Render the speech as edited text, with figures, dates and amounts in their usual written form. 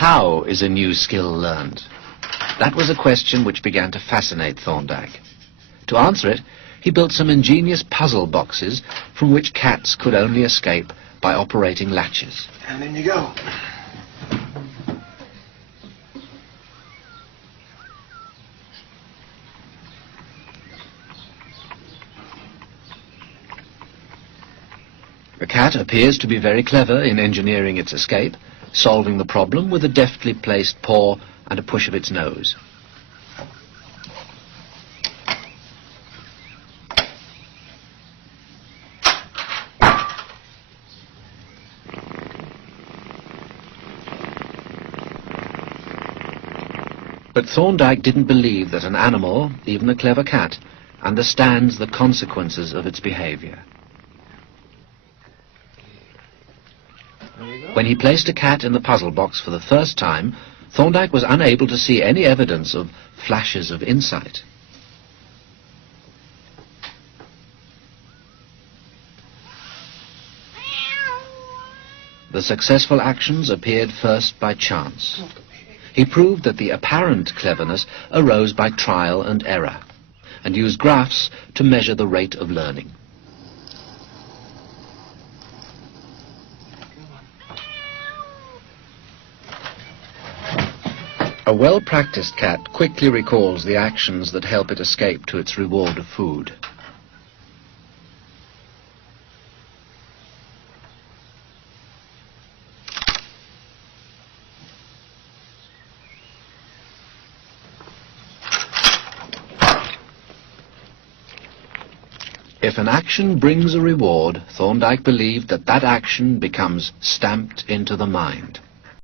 How is a new skill learned? That was a question which began to fascinate Thorndike. To answer it, he built some ingenious puzzle boxes from which cats could only escape by operating latches. And in you go. The cat appears to be very clever in engineering its escape, solving the problem with a deftly placed paw and a push of its nose. But Thorndike didn't believe that an animal, even a clever cat, understands the consequences of its behavior. When he placed a cat in the puzzle box for the first time, Thorndike was unable to see any evidence of flashes of insight. The successful actions appeared first by chance. He proved that the apparent cleverness arose by trial and error, and used graphs to measure the rate of learning. A well-practiced cat quickly recalls the actions that help it escape to its reward of food. If an action brings a reward, Thorndike believed that that action becomes stamped into the mind.